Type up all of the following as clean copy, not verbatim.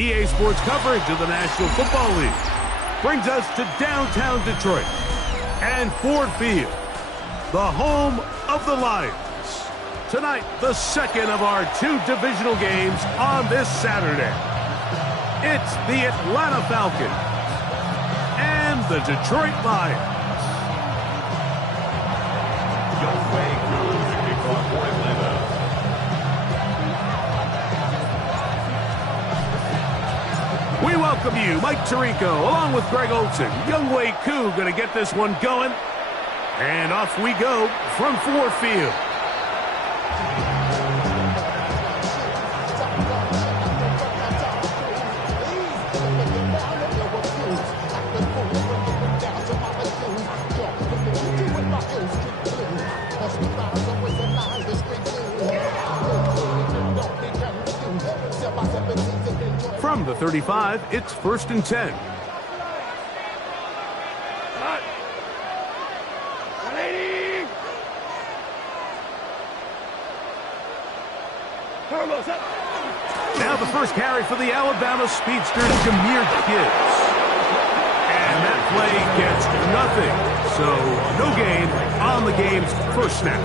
EA Sports coverage of the National Football League brings us to downtown Detroit and Ford Field, the home of the Lions. Tonight, the second of our 2 divisional games on this Saturday. It's the Atlanta Falcons and the Detroit Lions. We welcome you, Mike Tirico, along with Greg Olson. Younghoe Koo going to get this one going. And off we go from Ford Field. From the 35, it's 1st and 10. Now the first carry for the Alabama speedster, Jahmyr Gibbs. And that play gets nothing. So no gain on the game's first snap.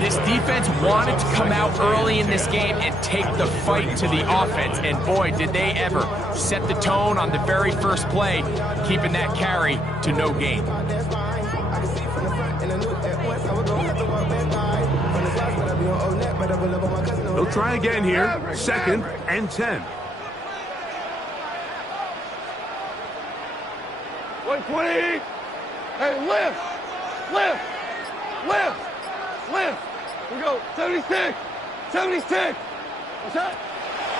This defense wanted to come out early in this game and take the fight to the offense. And boy, did they ever set the tone on the very first play, keeping that carry to no gain. They'll try again here. 2nd and 10. 120. Hey, lift. We go. 76. 76. What's that?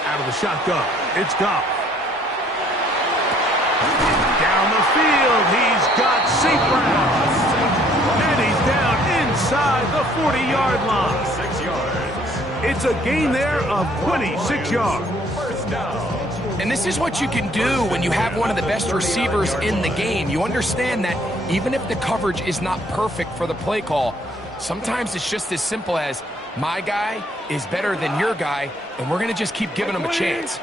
Out of the shotgun. It's Goff. Down the field. He's got St. Brown. And he's down inside the 40-yard line. 6 yards. It's a gain there of 26 yards. First down. And this is what you can do when you have one of the best receivers in the game. You understand that even if the coverage is not perfect for the play call, sometimes it's just as simple as my guy is better than your guy, and we're going to just keep giving him a chance.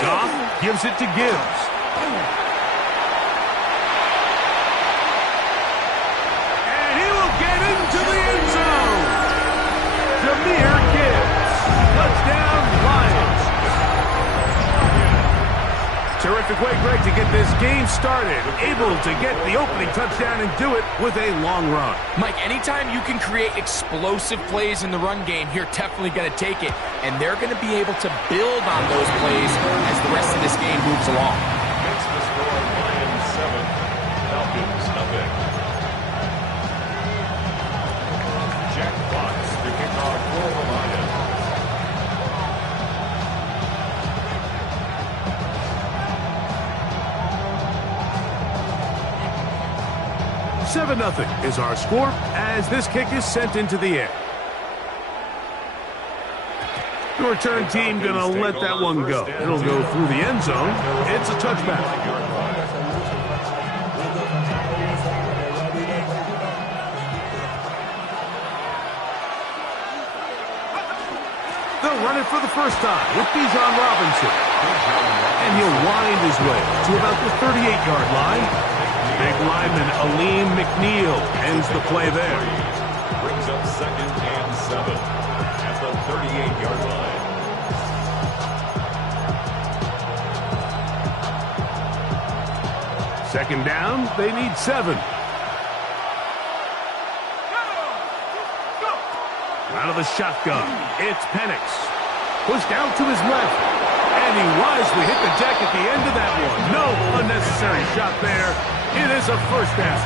Goff gives it to Gibbs. And he will get into the end zone. Jahmyr Gibbs. Touchdown, Lions. Terrific way, Greg, to get this game started. Able to get the opening touchdown and do it with a long run. Mike, anytime you can create explosive plays in the run game, you're definitely going to take it. And they're going to be able to build on those plays as the rest of this game moves along. Makes the score Lions 7, Falcons nothing. Jack Fox to kick off for the Lions. 7-0 is our score as this kick is sent into the air. The return team going to let that one go. It'll go through the end zone. It's a touchback. They'll run it for the first time with Bijan Robinson. And he'll wind his way to about the 38-yard line. Big lineman Aleem McNeil ends the play there. Brings up 2nd and 7 at the 38-yard line. Second down, they need 7. Out of the shotgun, it's Penix. Pushed out to his left, and he wisely hit the deck at the end of that one. No unnecessary shot there. It is a first down.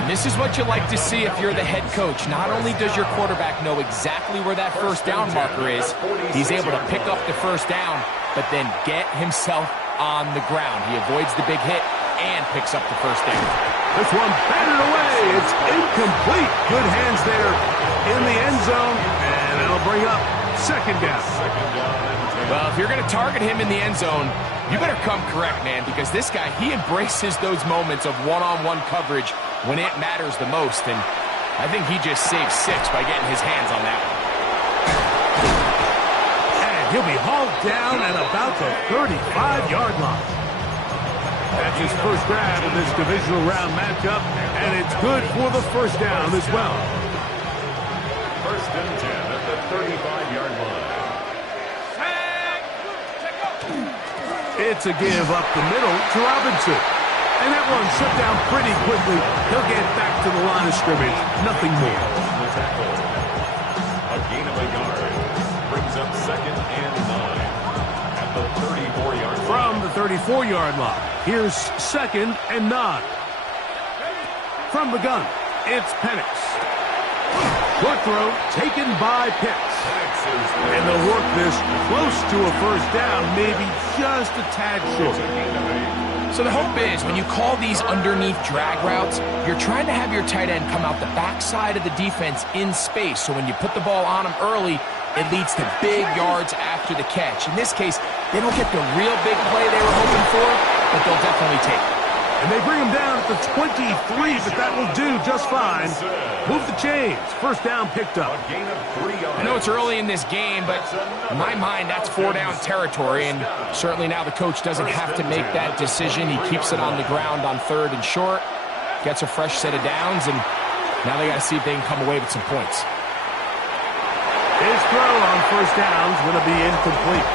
And this is what you like to see if you're the head coach. Not only does your quarterback know exactly where that first down marker is, he's able to pick up the first down, but then get himself on the ground. He avoids the big hit and picks up the first down. This one batted away. It's incomplete. Good hands there in the end zone, and it'll bring up second down. Well, if you're going to target him in the end zone, you better come correct, man, because this guy, he embraces those moments of one-on-one coverage when it matters the most, and I think he just saved 6 by getting his hands on that one. And he'll be hauled down at about the 35-yard line. That's his first grab in this divisional round matchup, and it's good for the first down as well. First and 10 at the 35-yard line. It's a give up the middle to Robinson. And that one shut down pretty quickly. He'll get back to the line of scrimmage. Nothing more. The tackle. A gain of a yard. Brings up second and 9 at the 34-yard line. From the 34-yard line, here's second and 9. From the gun, it's Penix. Short throw taken by Pitts. And they'll work this close to a first down, maybe just a tad short. So the hope is when you call these underneath drag routes, you're trying to have your tight end come out the backside of the defense in space. So when you put the ball on him early, it leads to big yards after the catch. In this case, they don't get the real big play they were hoping for, but they'll definitely take it. And they bring him down at the 23, but that will do just fine. Move the chains. First down picked up. I know it's early in this game, but in my mind, that's 4-down territory, and certainly now the coach doesn't have to make that decision. He keeps it on the ground on 3rd and short, gets a fresh set of downs, and now they got to see if they can come away with some points. His throw on first down is going to be incomplete.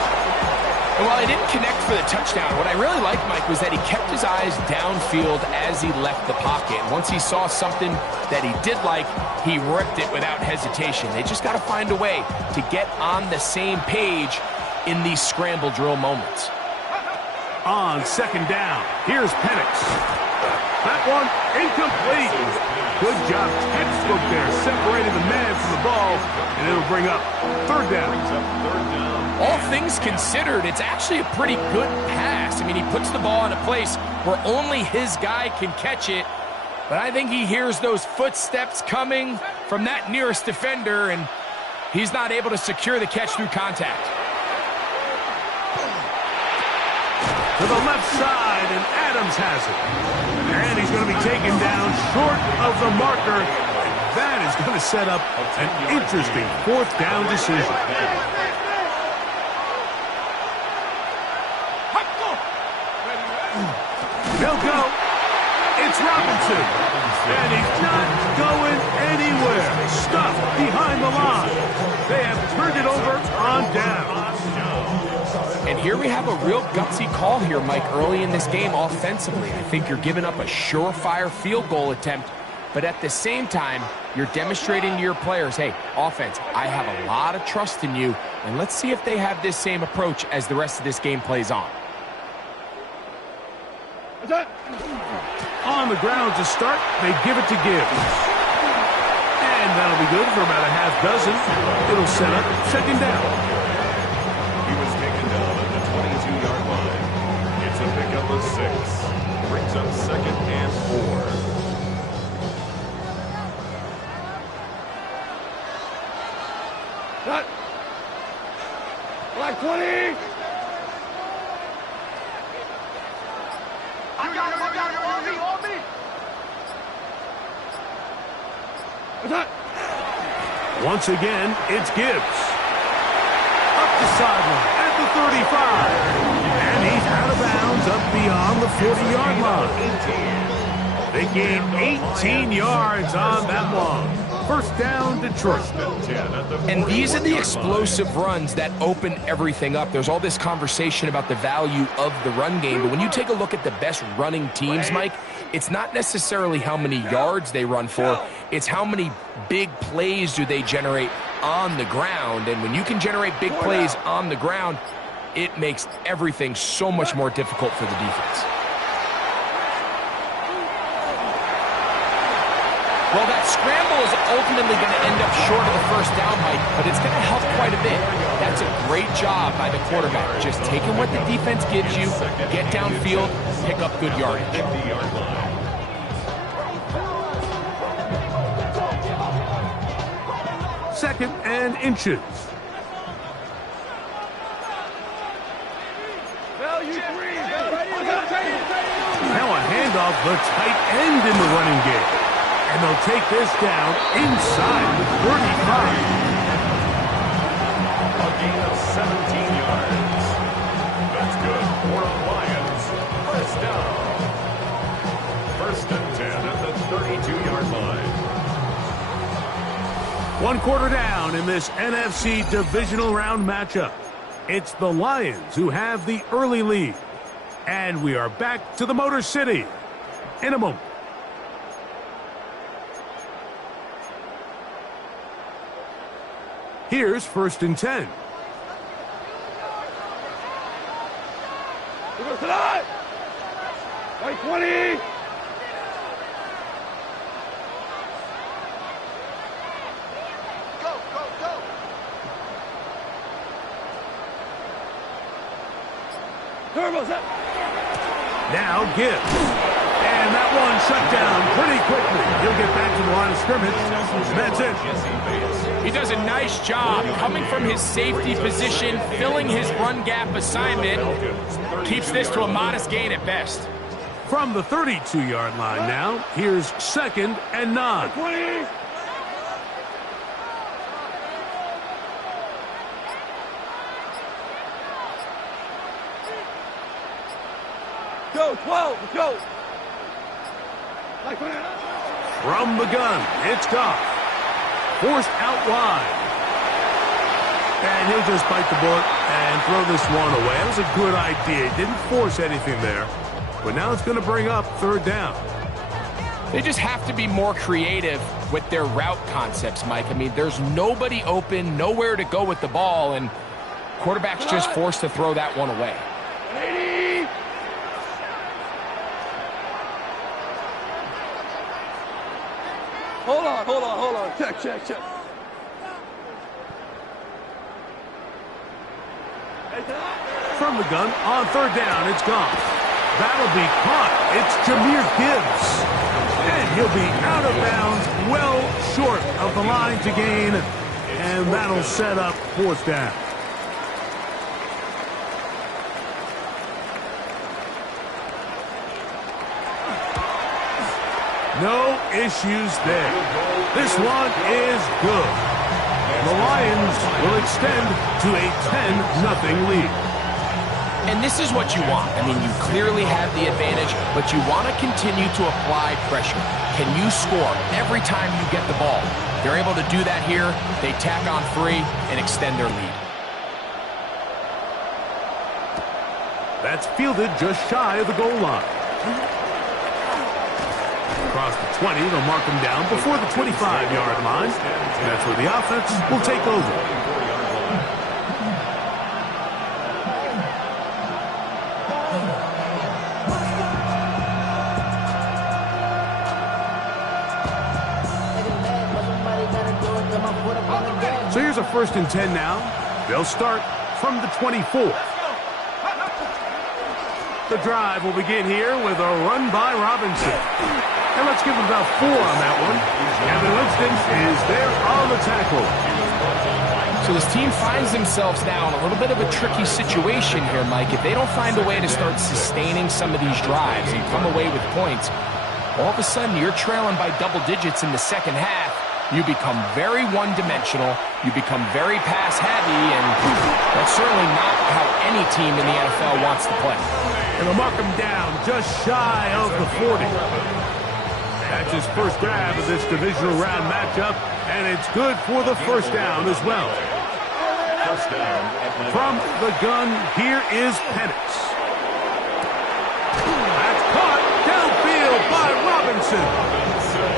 And while he didn't connect for the touchdown, what I really liked, Mike, was that he kept his eyes downfield as he left the pocket. And once he saw something that he did like, he ripped it without hesitation. They just got to find a way to get on the same page in these scramble drill moments. On second down, here's Penix. That one incomplete. Good job, textbook there, separating the man from the ball, and it'll bring up third down. All things considered, it's actually a pretty good pass. I mean, he puts the ball in a place where only his guy can catch it, but I think he hears those footsteps coming from that nearest defender, and he's not able to secure the catch through contact. To the left side, and Adams has it. And he's going to be taken down short of the marker. That is going to set up an interesting 4th down decision. They'll go. It's Robinson. And he's not going anywhere. Stuffed behind the line. They have turned it over on down. And here we have a real gutsy call here, Mike, early in this game offensively. I think you're giving up a surefire field goal attempt, but at the same time, you're demonstrating to your players, hey, offense, I have a lot of trust in you, and let's see if they have this same approach as the rest of this game plays on. On the ground to start, they give it to Gibbs. And that'll be good for about a half dozen. It'll set up second down. He was taken down at the 22-yard line. It's a pickup of 6. Brings up second and 4. Cut. Black 20. I got him. On me. Once again, it's Gibbs. Up the sideline at the 35. And he's out of bounds up beyond the 40-yard line. They gain 18 yards on that one. First down, Detroit. And these are the explosive runs that open everything up. There's all this conversation about the value of the run game, but when you take a look at the best running teams, Mike, it's not necessarily how many yards they run for, it's how many big plays do they generate on the ground. And when you can generate big plays on the ground, it makes everything so much more difficult for the defense. Well, that scramble is ultimately going to end up short of the first down, Mike, but it's going to help quite a bit. That's a great job by the quarterback, just taking what the defense gives you, get downfield, pick up good yardage. Second and inches. handoff, the tight end in the running game. And they'll take this down inside the 35. A gain of 17 yards. That's good for the Lions. First down. First and 10 at the 32-yard line. 1 quarter down in this NFC Divisional Round matchup. It's the Lions who have the early lead. And we are back to the Motor City in a moment. Here's first and 10. We go tonight. Right 20. Go, go, go. Turbo's up. Now Gibbs. And that one shut down pretty quickly. He'll get back to the line of scrimmage. That's it. He does a nice job coming from his safety position, filling his run gap assignment. Keeps this to a modest gain at best. From the 32-yard line now, here's second and 9. 20. Go, 12, let's go. From the gun, it's Goff. Forced out wide. And he'll just bite the bullet and throw this one away. That was a good idea. He didn't force anything there. But now it's going to bring up third down. They just have to be more creative with their route concepts, Mike. I mean, there's nobody open, nowhere to go with the ball, and quarterback's just forced to throw that one away. 80. Hold on. Check. From the gun, on third down, it's Goff. That'll be caught. It's Jahmyr Gibbs. And he'll be out of bounds, well short of the line to gain. And that'll set up fourth down. No issues there. This one is good. The Lions will extend to a 10-0 lead. And this is what you want. I mean, you clearly have the advantage, but you want to continue to apply pressure. Can you score every time you get the ball? They're able to do that here. They tack on 3 and extend their lead. That's fielded just shy of the goal line. Across the 20, they'll mark him down before the 25-yard line. That's where the offense will take over. So here's a first and 10 now. They'll start from the 24. The drive will begin here with a run by Robinson. And let's give him about 4 on that one. Kevin Winston is there on the tackle. So this team finds themselves now in a little bit of a tricky situation here, Mike. If they don't find a way to start sustaining some of these drives and come away with points, all of a sudden you're trailing by double digits in the second half. You become very one-dimensional, you become very pass-heavy, and that's certainly not how any team in the NFL wants to play. And they'll mark him down just shy of the 40. That's his first grab of this divisional round matchup, and it's good for the first down as well. First down. From the gun, here is Penix. That's caught downfield by Robinson.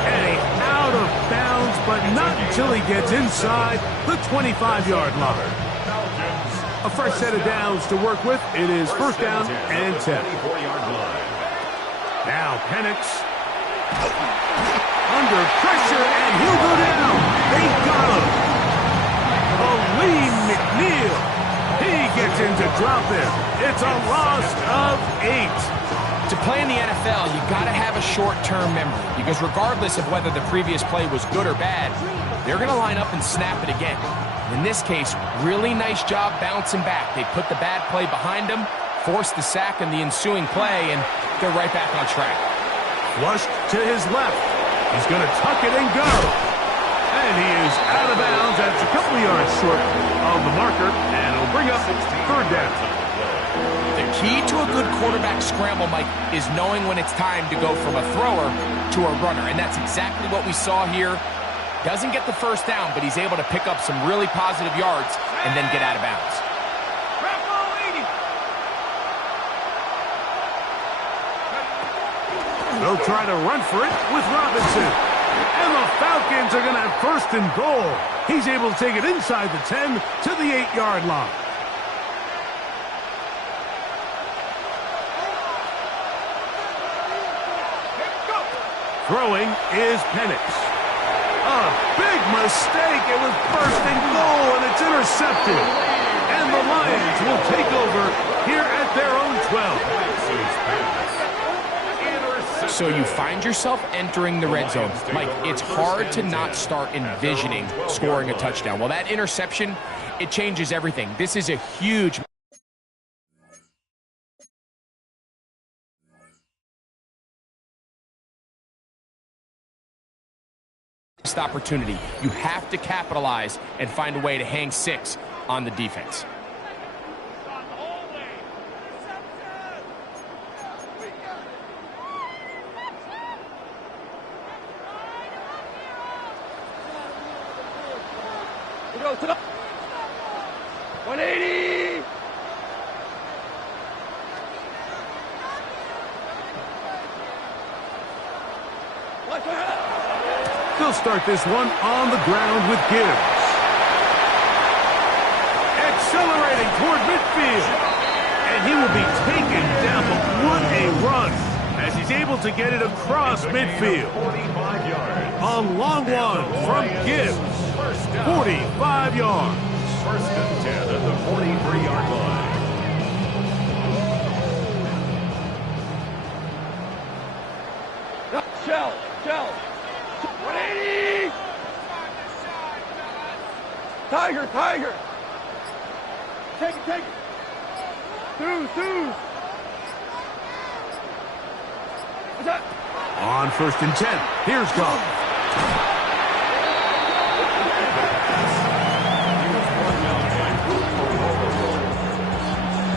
And he's out of bounds, but not until he gets inside the 25-yard line. A fresh set of downs to work with. It is first down and 10. Now Penix under pressure, and he'll go down. They got him. Aleem McNeil. He gets in to drop him. It's a loss of 8. To play in the NFL, you got to have a short-term memory, because regardless of whether the previous play was good or bad, they're going to line up and snap it again. In this case, really nice job bouncing back. They put the bad play behind them, forced the sack in the ensuing play, and they're right back on track. Flushed to his left. He's going to tuck it and go. And he is out of bounds. That's a couple of yards short of the marker, and it'll bring up third down. The key to a good quarterback scramble, Mike, is knowing when it's time to go from a thrower to a runner, and that's exactly what we saw here. Doesn't get the first down, but he's able to pick up some really positive yards and then get out of bounds. They'll try to run for it with Robinson. And the Falcons are going to have first and goal. He's able to take it inside the 10 to the 8-yard line. Throwing is Penix. A big mistake. It was first and goal, and it's intercepted. And the Lions will take over here at their own 12. So you find yourself entering the red zone. Mike, it's hard to not start envisioning scoring a touchdown. Well, that interception, it changes everything. This is a huge opportunity. You have to capitalize and find a way to hang 6 on the defense. Go to the 180. Watch your head. They'll start this one on the ground with Gibbs. Accelerating toward midfield. And he will be taken down, but what a run as he's able to get it across midfield. A long one from Gibbs. 45 yards. First and 10 at the 43-yard line. Shell. 180. Tiger. Take it. Through. What's that? On first and 10. Here's Goff.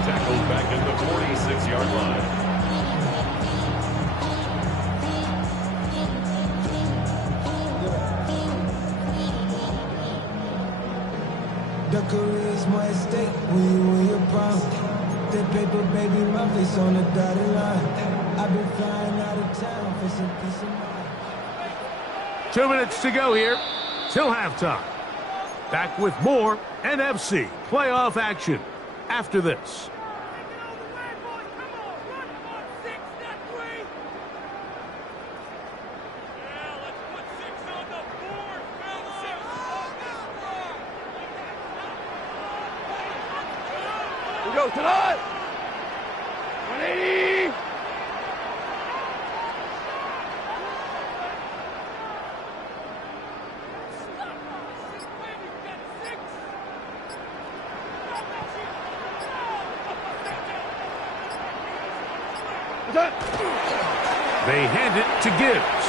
Tackled back at the 46-yard line. The career's my estate when you win your prime. That paper, baby, my face on the dotted line. I've been flying out of town for some peace of mind. 2 minutes to go here till halftime. Back with more NFC playoff action after this. Go to the 180. They hand it to Gibbs.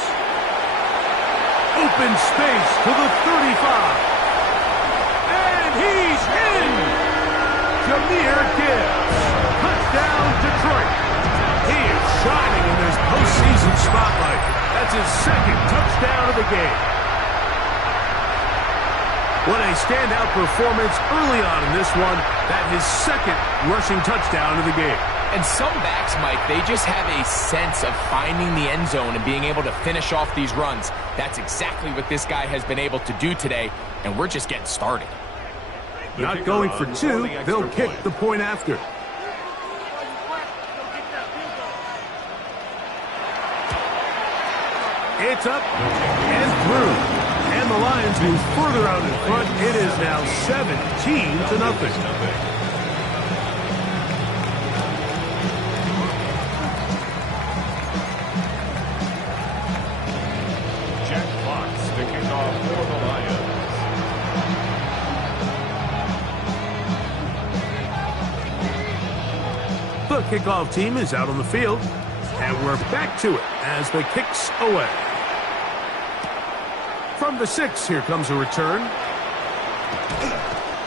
Open space to the 35. And he's in! Jahmyr Gibbs. Touchdown, Detroit. He is shining in this postseason spotlight. That's his second touchdown of the game. What a standout performance early on in this one. That his second rushing touchdown of the game. And some backs, Mike, they just have a sense of finding the end zone and being able to finish off these runs. That's exactly what this guy has been able to do today, and we're just getting started. Not going for 2, they'll kick the point after. It's up and through. And the Lions move further out in front. It is now 17-0. The kickoff team is out on the field. And we're back to it as the kick's away. From the 6, here comes a return.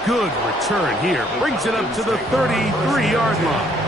Good return here. Brings it up to the 33-yard line.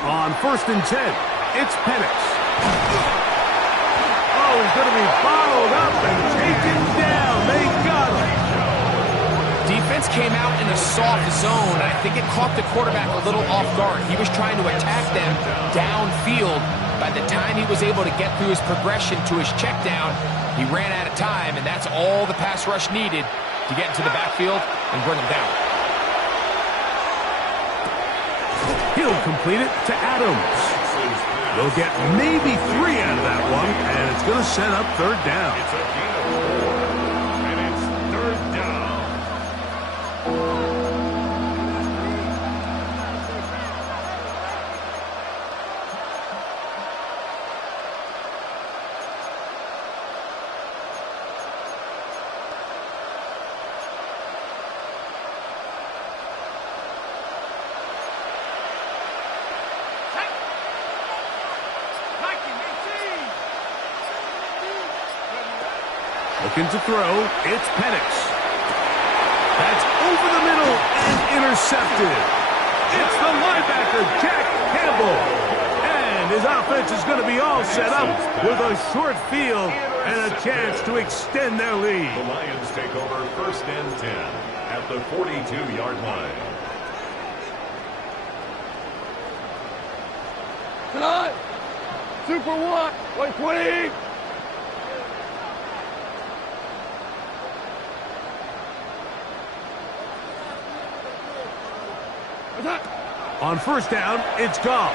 On 1st and 10, it's Penix. Oh, he's going to be followed up and taken down. They got him. Defense came out in a soft zone, and I think it caught the quarterback a little off guard. He was trying to attack them downfield. By the time he was able to get through his progression to his check down, he ran out of time, and that's all the pass rush needed to get into the backfield and bring him down. He'll complete it to Adams. They'll get maybe 3 out of that one, and it's going to set up 3rd down. It's a gain of 4, and it's 3rd down. Looking to throw, it's Penix. That's over the middle and intercepted. It's the linebacker, Jack Campbell. And his offense is going to be all set up with a short field and a chance to extend their lead. The Lions take over 1st and 10 at the 42-yard line. Tonight, Super 120. On 1st down, it's Goff.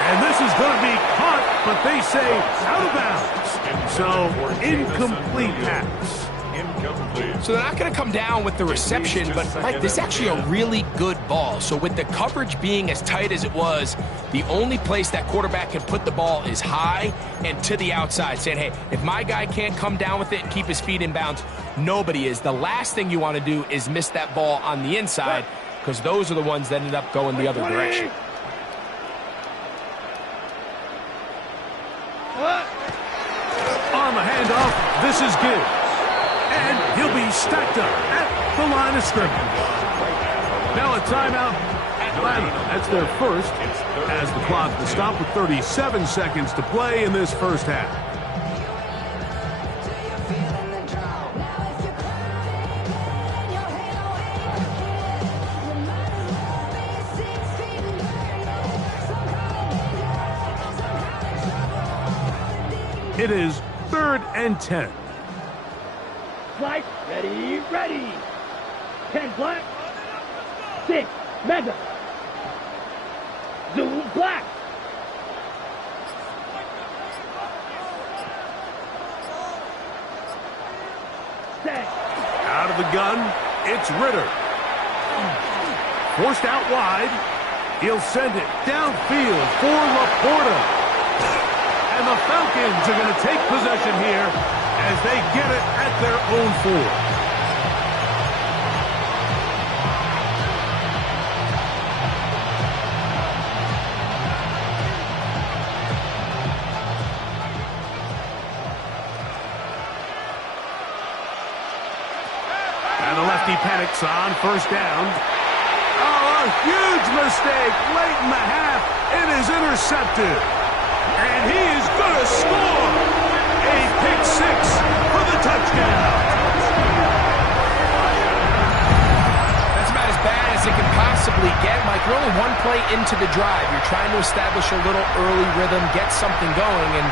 And this is going to be caught, but they say out of bounds. So, incomplete pass. So they're not going to come down with the reception, but, Mike, this is actually a really good ball. So with the coverage being as tight as it was, the only place that quarterback can put the ball is high and to the outside, saying, hey, if my guy can't come down with it and keep his feet in bounds, nobody is. The last thing you want to do is miss that ball on the inside, because those are the ones that ended up going the other direction. On the handoff, this is Gibbs. And he'll be stacked up at the line of scrimmage. Now a timeout, Atlanta. That's their first, as the clock will stop with 37 seconds to play in this first half. It is 3rd and 10. Black, ready, ready. 10 black. 6, mega. Zoo black. Set. Out of the gun, it's Ritter. Forced out wide. He'll send it downfield for Laporta. And the Falcons are going to take possession here as they get it at their own 4. And the lefty Penix on 1st down. Oh, a huge mistake late in the half. It is intercepted. And he is going to score a pick 6 for the touchdown. That's about as bad as it can possibly get, Mike. You're only one play into the drive. You're trying to establish a little early rhythm, get something going, and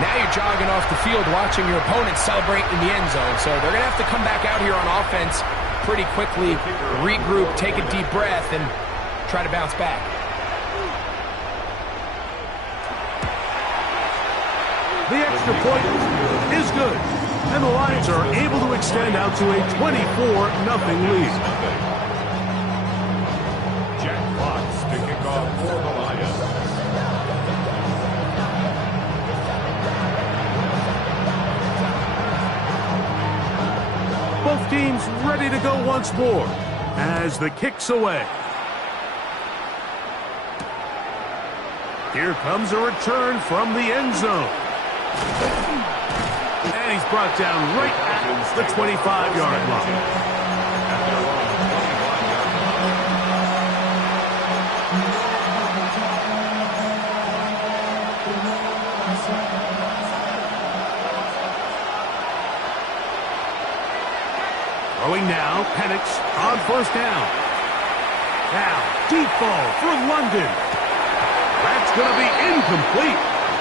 now you're jogging off the field watching your opponent celebrate in the end zone. So they're going to have to come back out here on offense pretty quickly, regroup, take a deep breath, and try to bounce back. The extra point is good. And the Lions are able to extend out to a 24-0 lead. Jack Fox to kick off for the Lions. Both teams ready to go once more as the kick's away. Here comes a return from the end zone. And he's brought down right at the 25-yard line. Throwing now, Penix on first down. Now, deep ball for London. That's going to be incomplete.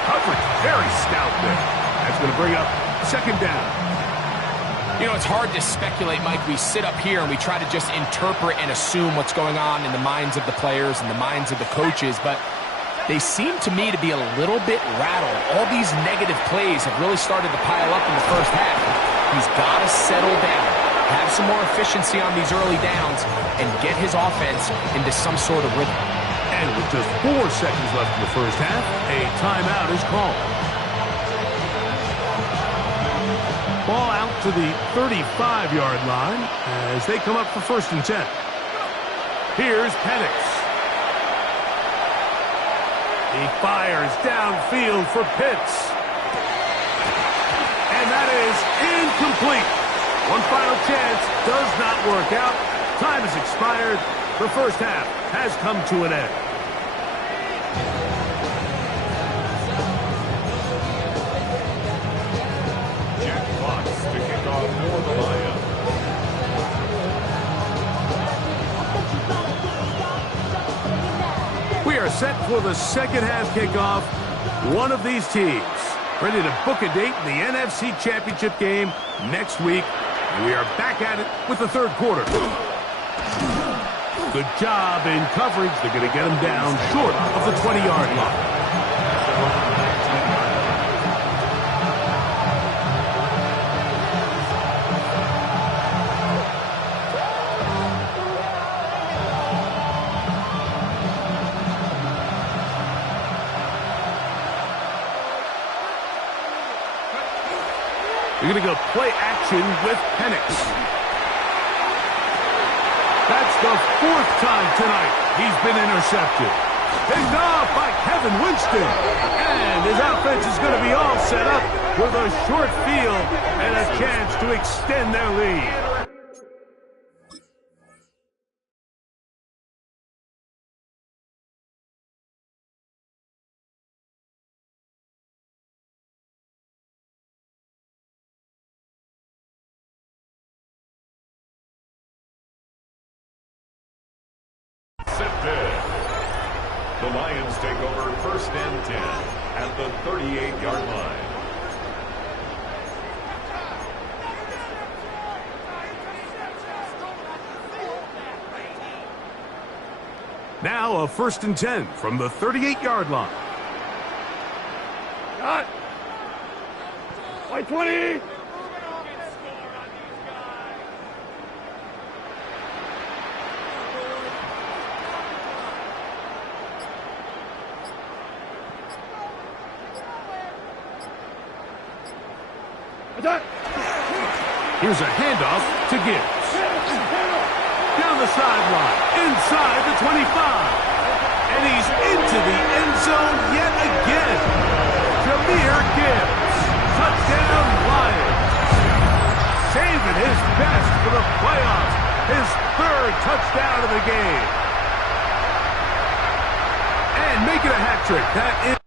Coverage very stout there. That's going to bring up second down. You know, it's hard to speculate, Mike. We sit up here and we try to just interpret and assume what's going on in the minds of the players and the minds of the coaches, but they seem to me to be a little bit rattled. All these negative plays have really started to pile up in the first half. He's got to settle down, have some more efficiency on these early downs, and get his offense into some sort of rhythm. And with just 4 seconds left in the first half, a timeout is called. Ball out to the 35-yard line as they come up for 1st and 10. Here's Penix. He fires downfield for Pitts. And that is incomplete. One final chance does not work out. Time has expired. The first half has come to an end. Jack Fox to kick off for the Lions. We are set for the second half kickoff. One of these teams ready to book a date in the NFC Championship game next week. We are back at it with the third quarter. Good job in coverage. They're going to get him down short of the 20-yard line. They're going to go play action with Penix. That's the 4th time tonight he's been intercepted. Picked off by Kevin Winston. And his offense is going to be all set up with a short field and a chance to extend their lead. The Lions take over 1st and 10 at the 38-yard line. Now a 1st and 10 from the 38-yard line. Cut. White 20. Here's a handoff to Gibbs. Down the sideline, inside the 25. And he's into the end zone yet again. Jahmyr Gibbs. Touchdown, Lions. Saving his best for the playoffs. His 3rd touchdown of the game. And making a hat trick. That is